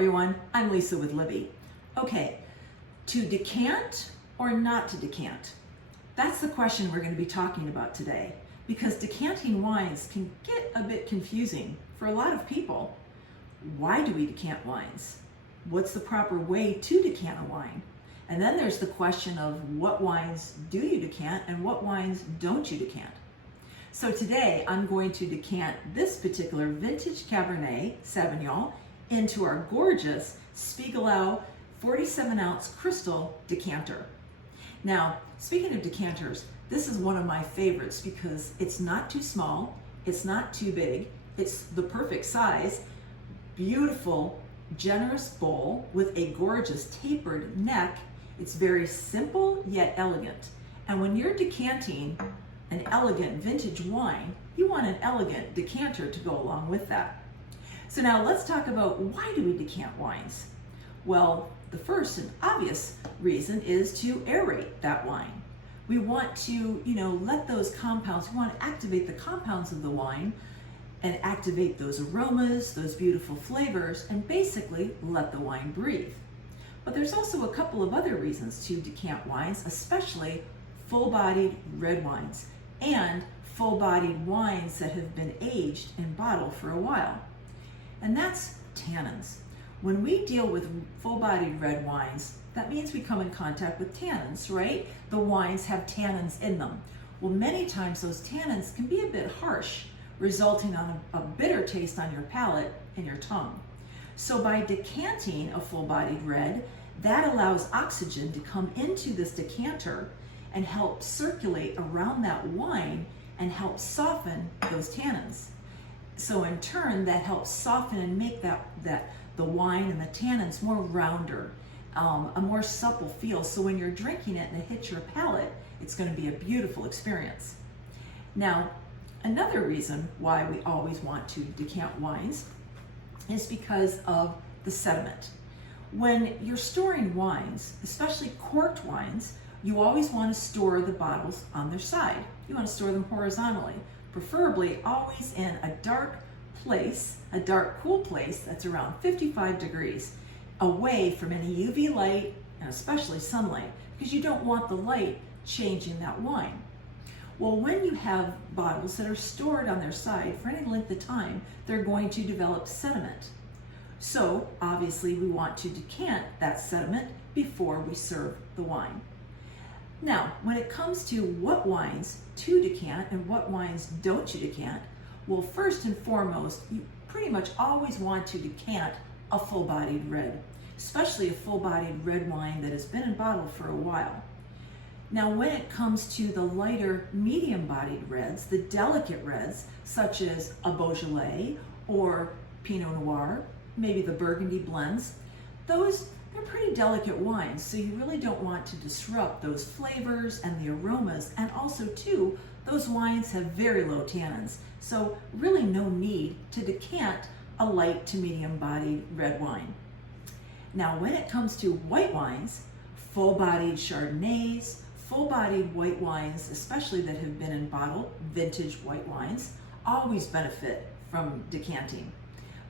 everyone, I'm Lisa with Libby. Okay, to decant or not to decant? That's the question we're going to be talking about today, because decanting wines can get a bit confusing for a lot of people. Why do we decant wines? What's the proper way to decant a wine? And then there's the question of what wines do you decant and what wines don't you decant? So today I'm going to decant this particular vintage Cabernet Sauvignon into our gorgeous Spiegelau 47-ounce crystal decanter. Now, speaking of decanters, this is one of my favorites because it's not too small, it's not too big, it's the perfect size, beautiful, generous bowl with a gorgeous tapered neck. It's very simple yet elegant. And when you're decanting an elegant vintage wine, you want an elegant decanter to go along with that. So now let's talk about why do we decant wines? Well, the first and obvious reason is to aerate that wine. We want to, let those compounds, we want to activate the compounds of the wine and activate those aromas, those beautiful flavors, and basically let the wine breathe. But there's also a couple of other reasons to decant wines, especially full-bodied red wines and full-bodied wines that have been aged in bottle for a while. And that's tannins. When we deal with full-bodied red wines, that means we come in contact with tannins, right? The wines have tannins in them. Well, many times those tannins can be a bit harsh, resulting on a bitter taste on your palate and your tongue. So by decanting a full-bodied red, that allows oxygen to come into this decanter and help circulate around that wine and help soften those tannins. So in turn, that helps soften and make the wine and the tannins more rounder, a more supple feel. So when you're drinking it and it hits your palate, it's going to be a beautiful experience. Now, another reason why we always want to decant wines is because of the sediment. When you're storing wines, especially corked wines, you always want to store the bottles on their side. You want to store them horizontally, preferably always in a dark place, a dark, cool place that's around 55 degrees, away from any UV light and especially sunlight, because you don't want the light changing that wine. Well, when you have bottles that are stored on their side for any length of time, they're going to develop sediment. So obviously we want to decant that sediment before we serve the wine. Now, when it comes to what wines to decant and what wines don't you decant, well, first and foremost, you pretty much always want to decant a full-bodied red, especially a full-bodied red wine that has been in bottle for a while. Now, when it comes to the lighter, medium-bodied reds, the delicate reds, such as a Beaujolais or Pinot Noir, maybe the Burgundy blends, they're pretty delicate wines, so you really don't want to disrupt those flavors and the aromas. And also, too, those wines have very low tannins, so really no need to decant a light to medium-bodied red wine. Now, when it comes to white wines, full-bodied Chardonnays, full-bodied white wines, especially that have been in bottle, vintage white wines, always benefit from decanting.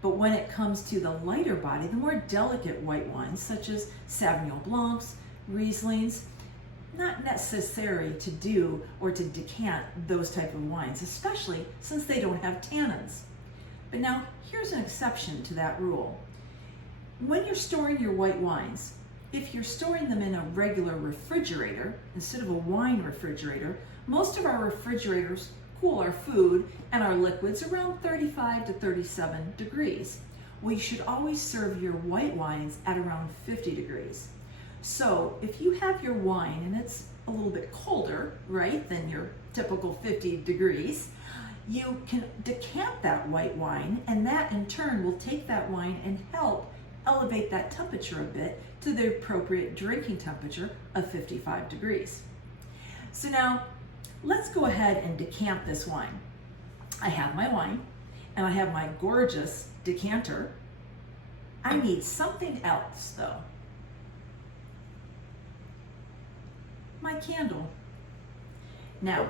But when it comes to the lighter body, the more delicate white wines, such as Sauvignon Blancs, Rieslings, not necessary to do or to decant those type of wines, especially since they don't have tannins. But now, here's an exception to that rule. When you're storing your white wines, if you're storing them in a regular refrigerator instead of a wine refrigerator, most of our refrigerators cool our food and our liquids around 35 to 37 degrees. Well, you should always serve your white wines at around 50 degrees. So if you have your wine and it's a little bit colder, right, than your typical 50 degrees, you can decant that white wine, and that in turn will take that wine and help elevate that temperature a bit to the appropriate drinking temperature of 55 degrees. So now, let's go ahead and decant this wine. I have my wine and I have my gorgeous decanter. I need something else though. My candle. Now,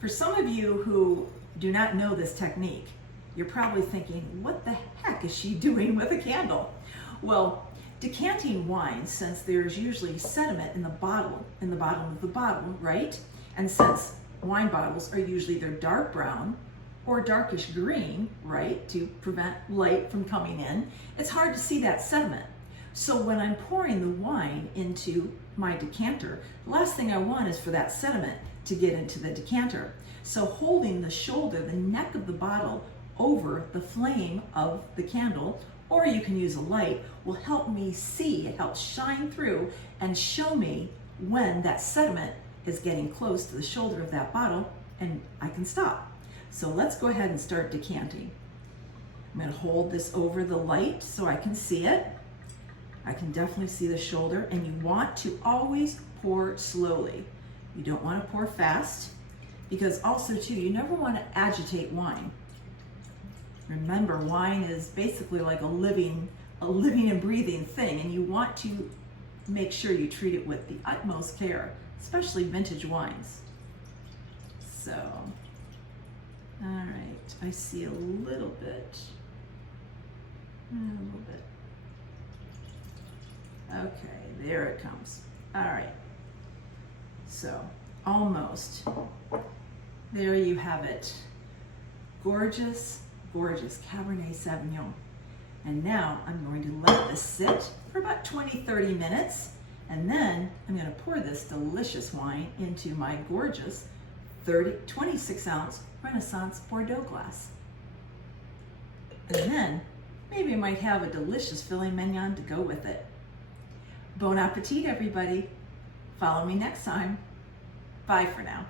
for some of you who do not know this technique, you're probably thinking, what the heck is she doing with a candle? Well, decanting wine, since there's usually sediment in the bottom of the bottle, right? And since wine bottles are usually either dark brown or darkish green, right, to prevent light from coming in, it's hard to see that sediment. So when I'm pouring the wine into my decanter, the last thing I want is for that sediment to get into the decanter. So holding the shoulder, the neck of the bottle over the flame of the candle, or you can use a light, will help me see. It helps shine through and show me when that sediment is getting close to the shoulder of that bottle, and I can stop. So let's go ahead and start decanting. I'm going to hold this over the light so I can see it. I can definitely see the shoulder, and you want to always pour slowly. You don't want to pour fast, because also too, you never want to agitate wine. Remember, wine is basically like a living and breathing thing, and you want to make sure you treat it with the utmost care, especially vintage wines. So, all right, I see a little bit. Okay, there it comes. All right, so almost. There you have it. Gorgeous, gorgeous Cabernet Sauvignon. And now I'm going to let this sit for about 20-30 minutes, and then I'm going to pour this delicious wine into my gorgeous 26-ounce Renaissance Bordeaux glass. And then maybe I might have a delicious filet mignon to go with it. Bon appetit, everybody. Follow me next time. Bye for now.